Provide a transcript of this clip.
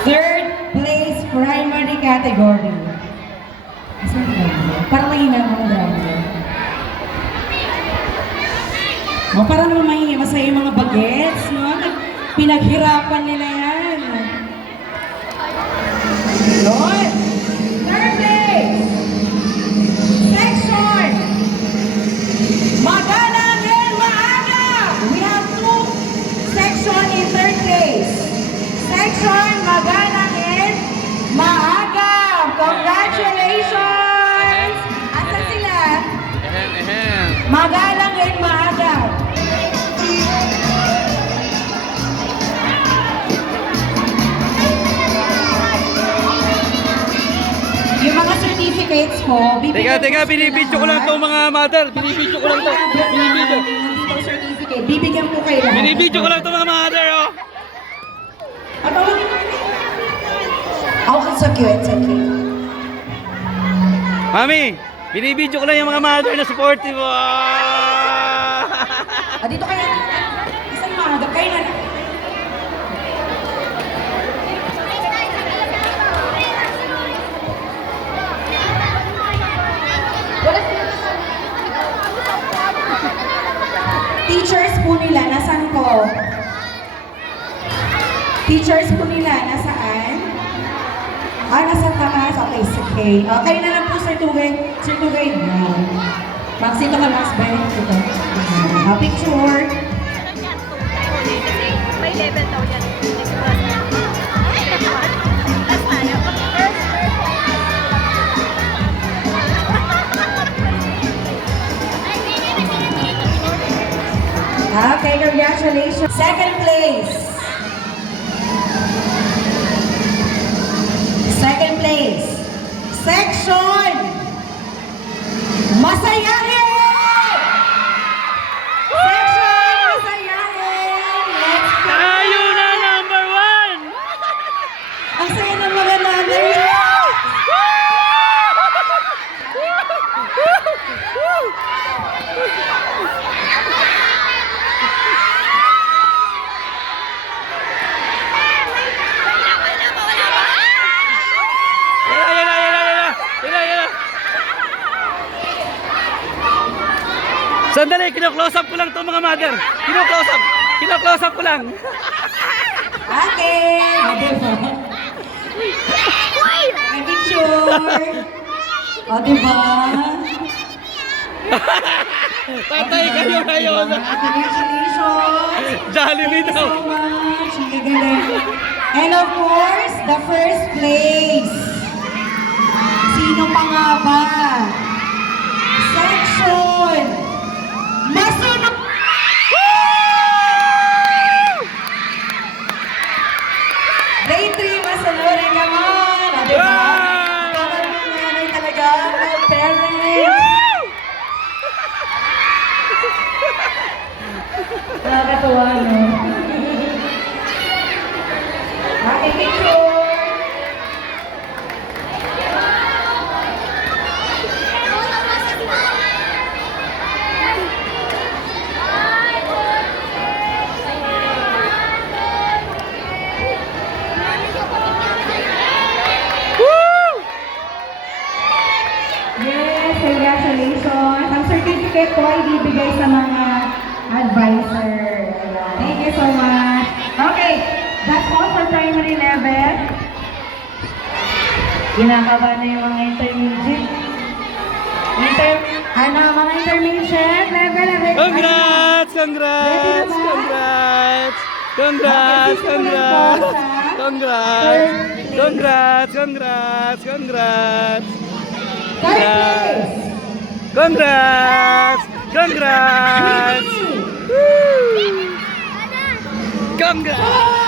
Third place primary category. Asan ba? Parang mahina mga driver. O, para naman masaya yung mga bagets, no? Pinaghirapan nila yan. Lord! Third place! Section! Magalang and Maaga! We have two section in third place. Section Magalang and Maaga! Congratulations! Asan sila? Magalang and Maaga. Yung mga certificates ko, Teka, binibidyo ko lang to mga mother. Binibidyo ko lang to. Binibidyo. Certificate, bibigyan ko kayo lahat. Binibidyo ko lang to mga mother, oh. Ano? Oh, it's okay, it's okay. Mami, binibidyo ko lang yung mga mother na supportive. Dito kayo. Isang mga kayo na. Teachers po nila, nasaan po? Teachers po nila, nasaan? Nasa taas. Okay, sige. Kayo na lang po, Sir Tugay. Sir Tugay. Max, ito ka, Max. Bye. Ito. Picture. May level daw yan. Okay, congratulations. Second place. Second place. Section Masayahin! Section Masayahin! Let's go! Tayo na number 1! Ang saya ng mga nanay. Sandali, kino-close up ko lang to mga mother. Kino-close up ko lang. Okay! May picture! O, diba? Tatay kayo ngayon. Congratulations! Jollibee Thank you daw. so much! Ang gagaling. And of course, the first place. Sino pa nga ba? Section Masunod! Grade 3 Masunod! Come on! O, diba? Tawag mo nanay talaga. My parents! Nakakatuwa, no? Okay, picture! Yes, congratulations. Ang certificate po ay bibigay sa mga advisor. Ayan. Thank you so much. Okay, that's all for primary level. Ginagawa na yung mga intermediate. Mga intermediate level. Congrats! Congrats! Congrats! Congrats! Congrats! Congrats! Congrats! Congrats! Congrats! Congrats! Congrats! Congrats! Woo! Congrats!